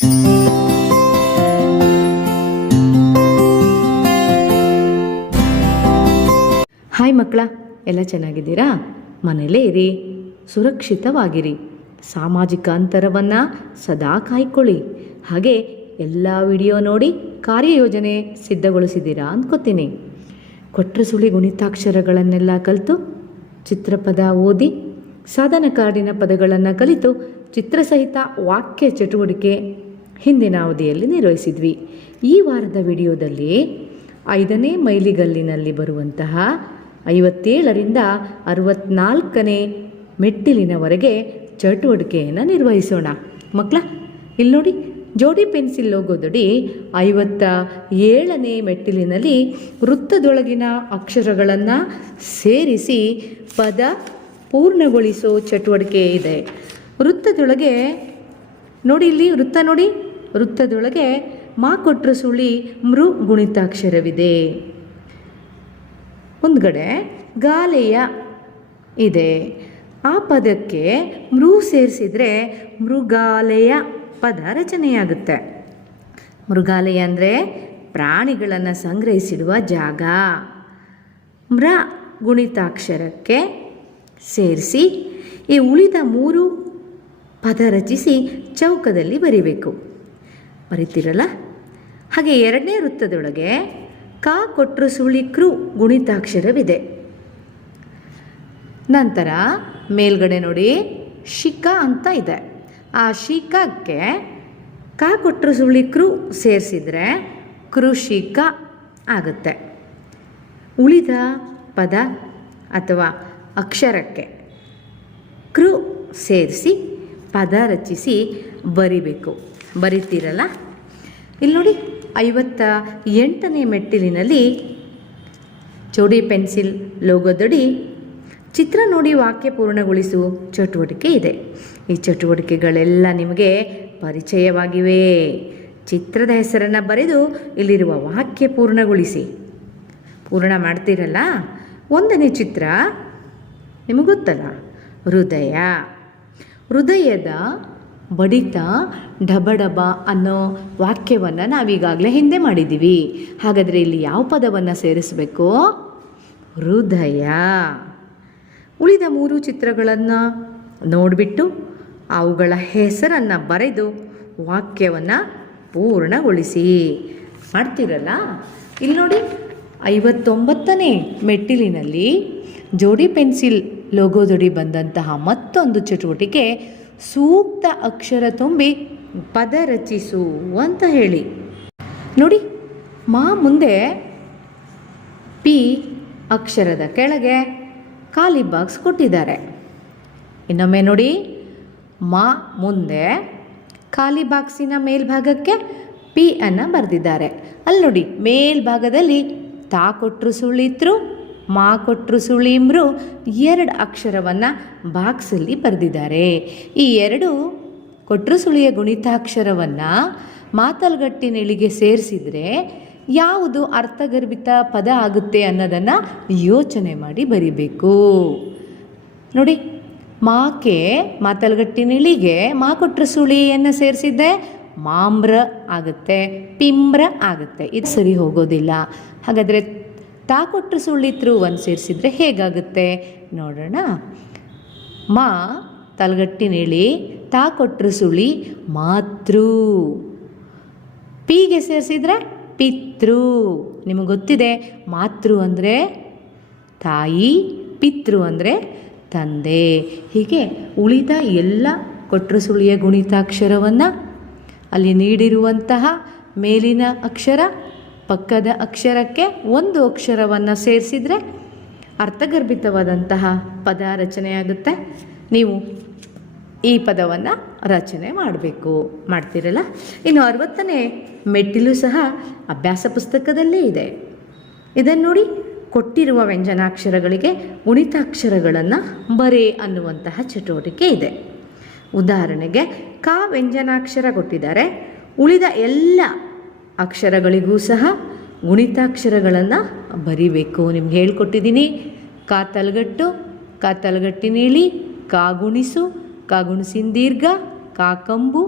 Hi ಮಕ್ಕಳ, ಎಲ್ಲ ಚೆನ್ನಾಗಿದ್ದೀರಾ? ಮನೆಯಲ್ಲೇ ಇರಿ, ಸುರಕ್ಷಿತವಾಗಿರಿ, ಸಾಮಾಜಿಕ ಅಂತರವನ್ನು ಸದಾ ಕಾಯ್ಕೊಳ್ಳಿ. ಹಾಗೆ ಎಲ್ಲ ವಿಡಿಯೋ ನೋಡಿ ಕಾರ್ಯಯೋಜನೆ ಸಿದ್ಧಗೊಳಿಸಿದ್ದೀರಾ ಅಂದ್ಕೋತೀನಿ. ಕೊಟ್ರ ಸುಳಿ ಗುಣಿತಾಕ್ಷರಗಳನ್ನೆಲ್ಲ ಕಲಿತು ಚಿತ್ರಪದ ಓದಿ ಸಾಧನ ಕಾರ್ಡಿನ ಪದಗಳನ್ನು ಕಲಿತು ಚಿತ್ರಸಹಿತ ವಾಕ್ಯ ಚಟುವಟಿಕೆ ಹಿಂದಿನ ಅವಧಿಯಲ್ಲಿ ನಿರ್ವಹಿಸಿದ್ವಿ. ಈ ವಾರದ ವಿಡಿಯೋದಲ್ಲಿ 5ನೇ ಮೈಲಿಗಲ್ಲಿನಲ್ಲಿ ಬರುವಂತಹ 57ರಿಂದ 64ನೇ ಮೆಟ್ಟಿಲಿನವರೆಗೆ ಚಟುವಟಿಕೆಯನ್ನು ನಿರ್ವಹಿಸೋಣ. ಮಕ್ಕಳ, ಇಲ್ಲಿ ನೋಡಿ, ಜೋಡಿ ಪೆನ್ಸಿಲ್ ಲೋಗೋದಡಿ 57ನೇ ಮೆಟ್ಟಿಲಿನಲ್ಲಿ ವೃತ್ತದೊಳಗಿನ ಅಕ್ಷರಗಳನ್ನು ಸೇರಿಸಿ ಪದ ಪೂರ್ಣಗೊಳಿಸೋ ಚಟುವಟಿಕೆ ಇದೆ. ವೃತ್ತದೊಳಗೆ ನೋಡಿ, ಇಲ್ಲಿ ವೃತ್ತ ನೋಡಿ, ವೃತ್ತದೊಳಗೆ ಮಾ ಕೊಟ್ರ ಸುಳಿ ಮೃ ಗುಣಿತಾಕ್ಷರವಿದೆ. ಮುಂದ್ಗಡೆ ಗಾಲೆಯ ಇದೆ. ಆ ಪದಕ್ಕೆ ಮೃ ಸೇರಿಸಿದರೆ ಮೃಗಾಲಯ ಪದ ರಚನೆಯಾಗುತ್ತೆ. ಮೃಗಾಲಯ ಅಂದರೆ ಪ್ರಾಣಿಗಳನ್ನು ಸಂಗ್ರಹಿಸಿಡುವ ಜಾಗ. ಮ್ರ ಗುಣಿತಾಕ್ಷರಕ್ಕೆ ಸೇರಿಸಿ ಈ ಉಳಿದ 3 ಪದ ರಚಿಸಿ ಚೌಕದಲ್ಲಿ ಬರಿಬೇಕು. ಬರಿತೀರಲ್ಲ? ಹಾಗೆ 2ನೇ ವೃತ್ತದೊಳಗೆ ಕ ಕೊಟ್ರ ಸುಳಿ ಕೃ ಗುಣಿತಾಕ್ಷರವಿದೆ. ನಂತರ ಮೇಲ್ಗಡೆ ನೋಡಿ ಶಿಕ ಅಂತ ಇದೆ. ಆ ಶಿಕಕ್ಕೆ ಕ ಕೊಟ್ರ ಸುಳಿ ಕೃ ಸೇರಿಸಿದರೆ ಕೃಷಿಕ ಆಗುತ್ತೆ. ಉಳಿದ ಪದ ಅಥವಾ ಅಕ್ಷರಕ್ಕೆ ಕೃ ಸೇರಿಸಿ ಪದ ರಚಿಸಿ ಬರಿಬೇಕು. ಬರಿತೀರಲ್ಲ? ಇಲ್ಲಿ ನೋಡಿ, 58ನೇ ಮೆಟ್ಟಿಲಿನಲ್ಲಿ ಜೋಡಿ ಪೆನ್ಸಿಲ್ ಲೋಗೋದಡಿ ಚಿತ್ರ ನೋಡಿ ವಾಕ್ಯ ಪೂರ್ಣಗೊಳಿಸು ಚಟುವಟಿಕೆ ಇದೆ. ಈ ಚಟುವಟಿಕೆಗಳೆಲ್ಲ ನಿಮಗೆ ಪರಿಚಯವಾಗಿವೆ. ಚಿತ್ರದ ಹೆಸರನ್ನು ಬರೆದು ಇಲ್ಲಿರುವ ವಾಕ್ಯ ಪೂರ್ಣಗೊಳಿಸಿ. ಪೂರ್ಣ ಮಾಡ್ತೀರಲ್ಲ? 1ನೇ ಚಿತ್ರ ನಿಮಗೆ ಗೊತ್ತಲ್ಲ, ಹೃದಯ. ಹೃದಯದ ಬಡಿತ ಡಬಡಬ ಅನ್ನೋ ವಾಕ್ಯವನ್ನು ನಾವೀಗಾಗಲೇ ಹಿಂದೆ ಮಾಡಿದ್ದೀವಿ. ಹಾಗಾದರೆ ಇಲ್ಲಿ ಯಾವ ಪದವನ್ನು ಸೇರಿಸಬೇಕು? ಹೃದಯ. ಉಳಿದ 3 ಚಿತ್ರಗಳನ್ನು ನೋಡಿಬಿಟ್ಟು ಅವುಗಳ ಹೆಸರನ್ನು ಬರೆದು ವಾಕ್ಯವನ್ನು ಪೂರ್ಣಗೊಳಿಸಿ. ಮಾಡ್ತೀರಲ್ಲ? ಇಲ್ಲಿ ನೋಡಿ, 59ನೇ ಮೆಟ್ಟಿಲಿನಲ್ಲಿ ಜೋಡಿ ಪೆನ್ಸಿಲ್ ಲೋಗೋದಡಿ ಬಂದಂತಹ ಮತ್ತೊಂದು ಚಟುವಟಿಕೆ ಸೂಕ್ತ ಅಕ್ಷರ ತುಂಬಿ ಪದ ರಚಿಸು ಅಂತ ಹೇಳಿ. ನೋಡಿ, ಮಾ ಮುಂದೆ ಪಿ ಅಕ್ಷರದ ಕೆಳಗೆ ಖಾಲಿ ಬಾಕ್ಸ್ ಕೊಟ್ಟಿದ್ದಾರೆ. ಇನ್ನೊಮ್ಮೆ ನೋಡಿ, ಮಾ ಮುಂದೆ ಖಾಲಿ ಬಾಕ್ಸಿನ ಮೇಲ್ಭಾಗಕ್ಕೆ ಪಿ ಅನ್ನು ಬರೆದಿದ್ದಾರೆ. ಅಲ್ಲಿ ನೋಡಿ, ಮೇಲ್ಭಾಗದಲ್ಲಿ ತಾ ಕೊಟ್ರು ಸುಳಿತ್ರು, ಮಾ ಕೊಟ್ರು ಸುಳಿ ಮೃ 2 ಅಕ್ಷರವನ್ನು ಬಾಕ್ಸಲ್ಲಿ ಬರೆದಿದ್ದಾರೆ. ಈ 2 ಕೊಟ್ರು ಸುಳಿಯ ಗುಣಿತಾಕ್ಷರವನ್ನು ಮಾತಲ್ಗಟ್ಟಿನೆಳಿಗೆ ಸೇರಿಸಿದರೆ ಯಾವುದು ಅರ್ಥಗರ್ಭಿತ ಪದ ಆಗುತ್ತೆ ಅನ್ನೋದನ್ನು ಯೋಚನೆ ಮಾಡಿ ಬರಿಬೇಕು. ನೋಡಿ, ಮಾಕೆ ಮಾತಲ್ಗಟ್ಟಿನೆಳಿಗೆ ಮಾ ಕೊಟ್ರು ಸುಳಿಯನ್ನು ಸೇರಿಸಿದ್ದೆ ಮಾಮ್ರ ಆಗುತ್ತೆ, ಪಿಮ್ರ ಆಗುತ್ತೆ. ಇದು ಸರಿ ಹೋಗೋದಿಲ್ಲ. ಹಾಗಾದರೆ ತಾ ಕೊಟ್ರು ಸುಳಿತ್ರು ಒಂದು ಸೇರಿಸಿದ್ರೆ ಹೇಗಾಗುತ್ತೆ ನೋಡೋಣ. ಮಾ ತಲ್ಗಟ್ಟಿನೇಳಿ ತಾ ಕೊಟ್ರು ಸುಳಿ ಮಾತೃ. ಪಿಗೆ ಸೇರಿಸಿದ್ರೆ ಪಿತೃ. ನಿಮಗೆ ಗೊತ್ತಿದೆ, ಮಾತೃ ಅಂದರೆ ತಾಯಿ, ಪಿತೃ ಅಂದರೆ ತಂದೆ. ಹೀಗೆ ಉಳಿದ ಎಲ್ಲ ಕೊಟ್ರು ಸುಳಿಯ ಗುಣಿತಾಕ್ಷರವನ್ನು ಅಲ್ಲಿ ನೀಡಿರುವಂತಹ ಮೇಲಿನ ಅಕ್ಷರ ಪಕ್ಕದ ಅಕ್ಷರಕ್ಕೆ 1 ಅಕ್ಷರವನ್ನು ಸೇರಿಸಿದರೆ ಅರ್ಥಗರ್ಭಿತವಾದಂತಹ ಪದ ರಚನೆಯಾಗುತ್ತೆ. ನೀವು ಈ ಪದವನ್ನು ರಚನೆ ಮಾಡಬೇಕು. ಮಾಡ್ತೀರಲ್ಲ? ಇನ್ನು 60ನೇ ಮೆಟ್ಟಿಲು ಸಹ ಅಭ್ಯಾಸ ಪುಸ್ತಕದಲ್ಲೇ ಇದೆ. ಇದನ್ನು ನೋಡಿ, ಕೊಟ್ಟಿರುವ ವ್ಯಂಜನಾಕ್ಷರಗಳಿಗೆ ಗುಣಿತಾಕ್ಷರಗಳನ್ನು ಬರೆ ಅನ್ನುವಂತಹ ಚಟುವಟಿಕೆ ಇದೆ. ಉದಾಹರಣೆಗೆ ಕ ವ್ಯಂಜನಾಕ್ಷರ ಕೊಟ್ಟಿದ್ದಾರೆ. ಉಳಿದ ಎಲ್ಲ ಅಕ್ಷರಗಳಿಗೂ ಸಹ ಗುಣಿತಾಕ್ಷರಗಳನ್ನು ಬರಿಬೇಕು. ನಿಮ್ಗೆ ಹೇಳ್ಕೊಟ್ಟಿದ್ದೀನಿ. ಕ ತಲಗಟ್ಟು, ಕ ತಲಗಟ್ಟಿನೇಳಿ, ಕ ಗುಣಿಸು, ಕ ಗುಣಿಸಿನ ದೀರ್ಘ, ಕ ಕಂಬು,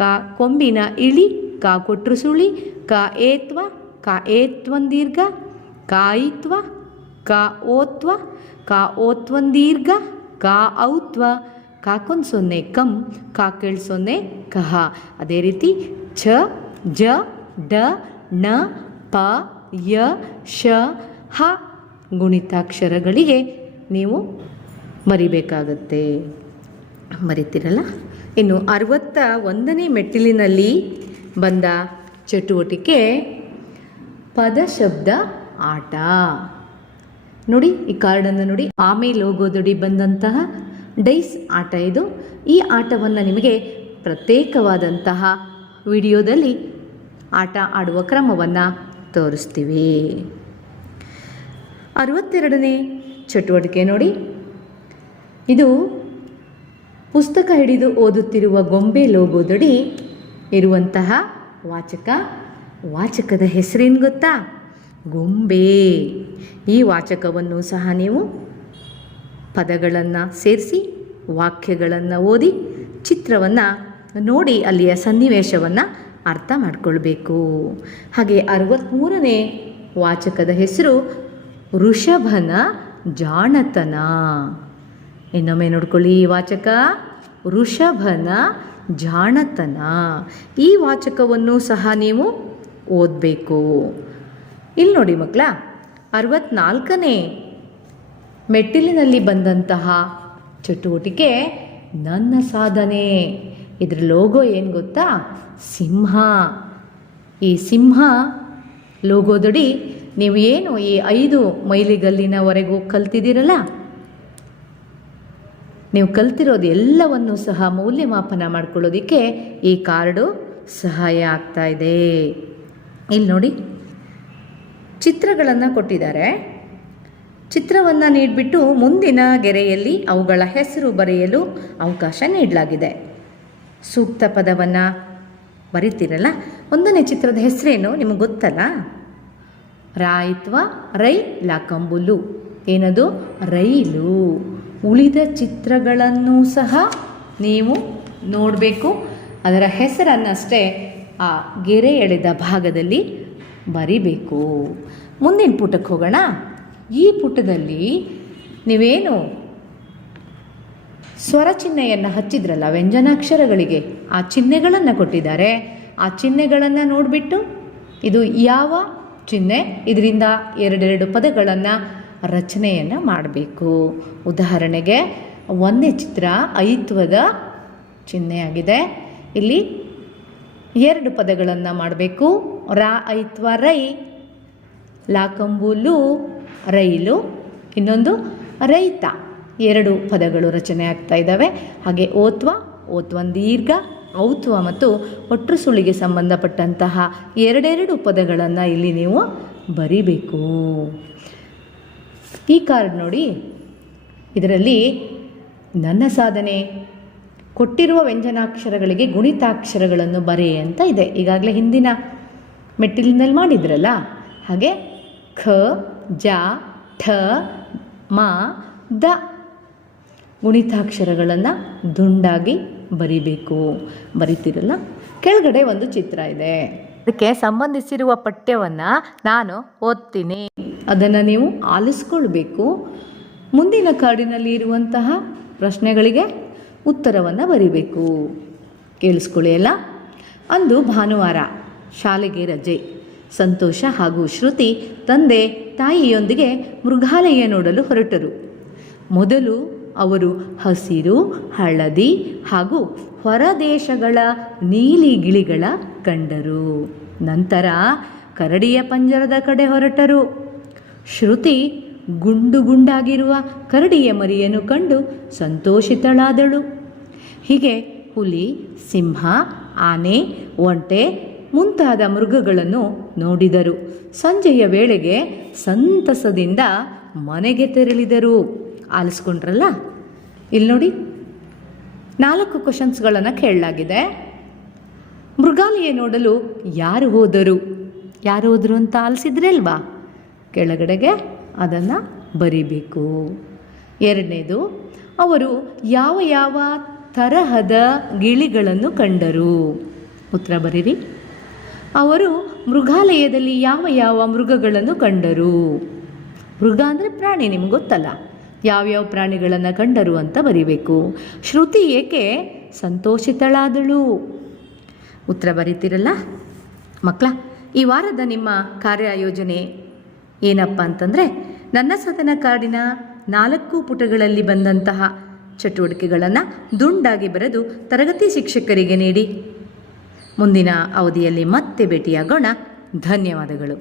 ಕ ಕೊಂಬಿನ ಇಳಿ, ಕ ಕೊಟ್ರು ಸುಳಿ, ಕ ಏತ್ವ, ಕ ಏತ್ವಂದೀರ್ಘ, ಕಾಯಿತ್ವ, ಕ ಓತ್ವ, ಕ ಓತ್ವಂದೀರ್ಘ, ಕ ಔತ್ವ, ಕಾಕೊಂದು ಸೊನ್ನೆ ಕಂ, ಕಾ ಕೇಳ್ ಸೊನ್ನೆ ಕಹ. ಅದೇ ರೀತಿ ಛ, ಜ, ಡ, ಣ, ಪ, ಯ, ಶ, ಹ ಗುಣಿತಾಕ್ಷರಗಳಿಗೆ ನೀವು ಮರಿಬೇಕಾಗತ್ತೆ. ಮರಿತೀರಲ್ಲ. ಇನ್ನು 61ನೇ ಮೆಟ್ಟಿಲಿನಲ್ಲಿ ಬಂದ ಚಟುವಟಿಕೆ ಪದ ಶಬ್ದ ಆಟ. ನೋಡಿ ಈ ಕಾರ್ಡನ್ನು ನೋಡಿ. ಆಮೇಲೆ ಹೋಗೋದಡಿ ಬಂದಂತಹ ಡೈಸ್ ಆಟ ಇದು. ಈ ಆಟವನ್ನು ನಿಮಗೆ ಪ್ರತ್ಯೇಕವಾದಂತಹ ವಿಡಿಯೋದಲ್ಲಿ ಆಟ ಆಡುವ ಕ್ರಮವನ್ನು ತೋರಿಸ್ತೀವಿ. 62ನೇ ಚಟುವಟಿಕೆ ನೋಡಿ. ಇದು ಪುಸ್ತಕ ಹಿಡಿದು ಓದುತ್ತಿರುವ ಗೊಂಬೆ ಲೋಗೋದಡಿ ಇರುವಂತಹ ವಾಚಕ. ವಾಚಕದ ಹೆಸರೇನು ಗೊತ್ತಾ? ಗೊಂಬೆ. ಈ ವಾಚಕವನ್ನು ಸಹ ನೀವು ಪದಗಳನ್ನು ಸೇರಿಸಿ ವಾಕ್ಯಗಳನ್ನು ಓದಿ ಚಿತ್ರವನ್ನು ನೋಡಿ ಅಲ್ಲಿಯ ಸನ್ನಿವೇಶವನ್ನು ಅರ್ಥ ಮಾಡಿಕೊಳ್ಬೇಕು. ಹಾಗೆ 63ನೇ ವಾಚಕದ ಹೆಸರು ವೃಷಭನ ಜಾಣತನ. ಇನ್ನೊಮ್ಮೆ ನೋಡ್ಕೊಳ್ಳಿ. ಈ ವಾಚಕ ವೃಷಭನ ಜಾಣತನ. ಈ ವಾಚಕವನ್ನು ಸಹ ನೀವು ಓದಬೇಕು. ಇಲ್ಲಿ ನೋಡಿ ಮಕ್ಕಳ, 64ನೇ ಮೆಟ್ಟಿಲಿನಲ್ಲಿ ಬಂದಂತಹ ಚಟುವಟಿಕೆ ನನ್ನ ಸಾಧನೆ. ಇದರ ಲೋಗೋ ಏನು ಗೊತ್ತಾ? ಸಿಂಹ. ಈ ಸಿಂಹ ಲೋಗೋದಡಿ ನೀವು ಏನು ಈ 5 ಮೈಲಿಗಲ್ಲಿನವರೆಗೂ ಕಲ್ತಿದ್ದೀರಲ್ಲ, ನೀವು ಕಲ್ತಿರೋದು ಎಲ್ಲವನ್ನು ಸಹ ಮೌಲ್ಯಮಾಪನ ಮಾಡ್ಕೊಳ್ಳೋದಕ್ಕೆ ಈ ಕಾರ್ಡು ಸಹಾಯ ಆಗ್ತಾ ಇದೆ. ಇಲ್ಲಿ ನೋಡಿ, ಚಿತ್ರಗಳನ್ನು ಕೊಟ್ಟಿದ್ದಾರೆ. ಚಿತ್ರವನ್ನು ನೀಡಿಬಿಟ್ಟು ಮುಂದಿನ ಗೆರೆಯಲ್ಲಿ ಅವುಗಳ ಹೆಸರು ಬರೆಯಲು ಅವಕಾಶ ನೀಡಲಾಗಿದೆ. ಸೂಕ್ತ ಪದವನ್ನು ಬರಿತೀರಲ್ಲ. 1ನೇ ಚಿತ್ರದ ಹೆಸರೇನು ನಿಮಗೆ ಗೊತ್ತಲ್ಲ? ರಾಯಿತ್ವ ರೈ ಲಾಕಂಬುಲು. ಏನದು? ರೈಲು. ಉಳಿದ ಚಿತ್ರಗಳನ್ನು ಸಹ ನೀವು ನೋಡಬೇಕು. ಅದರ ಹೆಸರನ್ನಷ್ಟೇ ಆ ಗೆರೆ ಎಳೆದ ಭಾಗದಲ್ಲಿ ಬರಿಬೇಕು. ಮುಂದಿನ ಪುಟಕ್ಕೆ ಹೋಗೋಣ. ಈ ಪುಟದಲ್ಲಿ ನೀವೇನು ಸ್ವರ ಚಿಹ್ನೆಯನ್ನು ಹಚ್ಚಿದ್ರಲ್ಲ ವ್ಯಂಜನಾಕ್ಷರಗಳಿಗೆ, ಆ ಚಿಹ್ನೆಗಳನ್ನು ಕೊಟ್ಟಿದ್ದಾರೆ. ಆ ಚಿಹ್ನೆಗಳನ್ನು ನೋಡಿಬಿಟ್ಟು ಇದು ಯಾವ ಚಿಹ್ನೆ, ಇದರಿಂದ 2 ಪದಗಳನ್ನು ರಚನೆಯನ್ನು ಮಾಡಬೇಕು. ಉದಾಹರಣೆಗೆ 1ನೇ ಚಿತ್ರ ಐತ್ವದ ಚಿಹ್ನೆಯಾಗಿದೆ. ಇಲ್ಲಿ 2 ಪದಗಳನ್ನು ಮಾಡಬೇಕು. ರಾ ಐತ್ವ ರೈ, ಲಾಕಂಬುಲು ರೈಲು, ಇನ್ನೊಂದು ರೈತ. 2 ಪದಗಳು ರಚನೆ ಆಗ್ತಾ ಇದ್ದಾವೆ. ಹಾಗೆ ಓತ್ವ, ಓತ್ವಂದೀರ್ಘ, ಔತ್ವ ಮತ್ತು ಒಟ್ರು ಸುಳಿಗೆ ಸಂಬಂಧಪಟ್ಟಂತಹ 2 ಪದಗಳನ್ನು ಇಲ್ಲಿ ನೀವು ಬರಿಬೇಕು. ಈ ಕಾರ್ಡ್ ನೋಡಿ. ಇದರಲ್ಲಿ ನನ್ನ ಸಾಧನೆ, ಕೊಟ್ಟಿರುವ ವ್ಯಂಜನಾಕ್ಷರಗಳಿಗೆ ಗುಣಿತಾಕ್ಷರಗಳನ್ನು ಬರೆ ಅಂತ ಇದೆ. ಈಗಾಗಲೇ ಹಿಂದಿನ ಮೆಟ್ಟಿಲಿನಲ್ಲಿ ಮಾಡಿದ್ರಲ್ಲ. ಹಾಗೆ ಖ, ಜ, ಠ, ಮ, ದ ಗುಣಿತಾಕ್ಷರಗಳನ್ನು ದುಂಡಾಗಿ ಬರಿಬೇಕು. ಬರಿತೀರಲ್ಲ. ಕೆಳಗಡೆ ಒಂದು ಚಿತ್ರ ಇದೆ. ಅದಕ್ಕೆ ಸಂಬಂಧಿಸಿರುವ ಪಠ್ಯವನ್ನು ನಾನು ಓದ್ತೀನಿ. ಅದನ್ನು ನೀವು ಆಲಿಸ್ಕೊಳ್ಬೇಕು. ಮುಂದಿನ ಕಾರ್ಡಿನಲ್ಲಿ ಇರುವಂತಹ ಪ್ರಶ್ನೆಗಳಿಗೆ ಉತ್ತರವನ್ನು ಬರಿಬೇಕು. ಕೇಳಿಸ್ಕೊಳ್ಳಿ ಎಲ್ಲ. ಅಂದು ಭಾನುವಾರ, ಶಾಲೆಗೆ ರಜೆ. ಸಂತೋಷ ಹಾಗೂ ಶ್ರುತಿ ತಂದೆ ತಾಯಿಯೊಂದಿಗೆ ಮೃಗಾಲಯ ನೋಡಲು ಹೊರಟರು. ಮೊದಲು ಅವರು ಹಸಿರು, ಹಳದಿ ಹಾಗೂ ಹೊರದೇಶಗಳ ನೀಲಿ ಗಿಳಿಗಳ ಕಂಡರು. ನಂತರ ಕರಡಿಯ ಪಂಜರದ ಕಡೆ ಹೊರಟರು. ಶ್ರುತಿ ಗುಂಡು ಗುಂಡಾಗಿರುವ ಕರಡಿಯ ಮರಿಯನ್ನು ಕಂಡು ಸಂತೋಷಿತಳಾದಳು. ಹೀಗೆ ಹುಲಿ, ಸಿಂಹ, ಆನೆ, ಒಂಟೆ ಮುಂತಾದ ಮೃಗಗಳನ್ನು ನೋಡಿದರು. ಸಂಜೆಯ ವೇಳೆಗೆ ಸಂತಸದಿಂದ ಮನೆಗೆ ತೆರಳಿದರು. ಆಲಿಸ್ಕೊಂಡ್ರಲ್ಲ. ಇಲ್ಲಿ ನೋಡಿ, 4 ಕ್ವಶನ್ಸ್ಗಳನ್ನು ಕೇಳಲಾಗಿದೆ. ಮೃಗಾಲಯ ನೋಡಲು ಯಾರು ಹೋದರು? ಯಾರು ಹೋದರು ಅಂತ ಆಲಿಸಿದ್ರೆ ಅಲ್ವಾ? ಕೆಳಗಡೆಗೆ ಅದನ್ನು ಬರಿಬೇಕು. 2ನೇದು, ಅವರು ಯಾವ ಯಾವ ತರಹದ ಗಿಳಿಗಳನ್ನು ಕಂಡರು. ಉತ್ತರ ಬರೀರಿ. ಅವರು ಮೃಗಾಲಯದಲ್ಲಿ ಯಾವ ಯಾವ ಮೃಗಗಳನ್ನು ಕಂಡರು? ಮೃಗ ಅಂದರೆ ಪ್ರಾಣಿ, ನಿಮ್ಗೆ ಗೊತ್ತಲ್ಲ. ಯಾವ್ಯಾವ ಪ್ರಾಣಿಗಳನ್ನು ಕಂಡರು ಅಂತ ಬರಿಬೇಕು. ಶ್ರುತಿ ಏಕೆ ಸಂತೋಷಿತಳಾದಳು? ಉತ್ತರ ಬರೀತಿರಲ್ಲ ಮಕ್ಕಳ. ಈ ವಾರದ ನಿಮ್ಮ ಕಾರ್ಯಯೋಜನೆ ಏನಪ್ಪ ಅಂತಂದರೆ, ನನ್ನ ಸದನ ಕಾರ್ಡಿನ 4 ಪುಟಗಳಲ್ಲಿ ಬಂದಂತಹ ಚಟುವಟಿಕೆಗಳನ್ನು ದುಂಡಾಗಿ ಬರೆದು ತರಗತಿ ಶಿಕ್ಷಕರಿಗೆ ನೀಡಿ. ಮುಂದಿನ ಅವಧಿಯಲ್ಲಿ ಮತ್ತೆ ಭೇಟಿಯಾಗೋಣ. ಧನ್ಯವಾದಗಳು.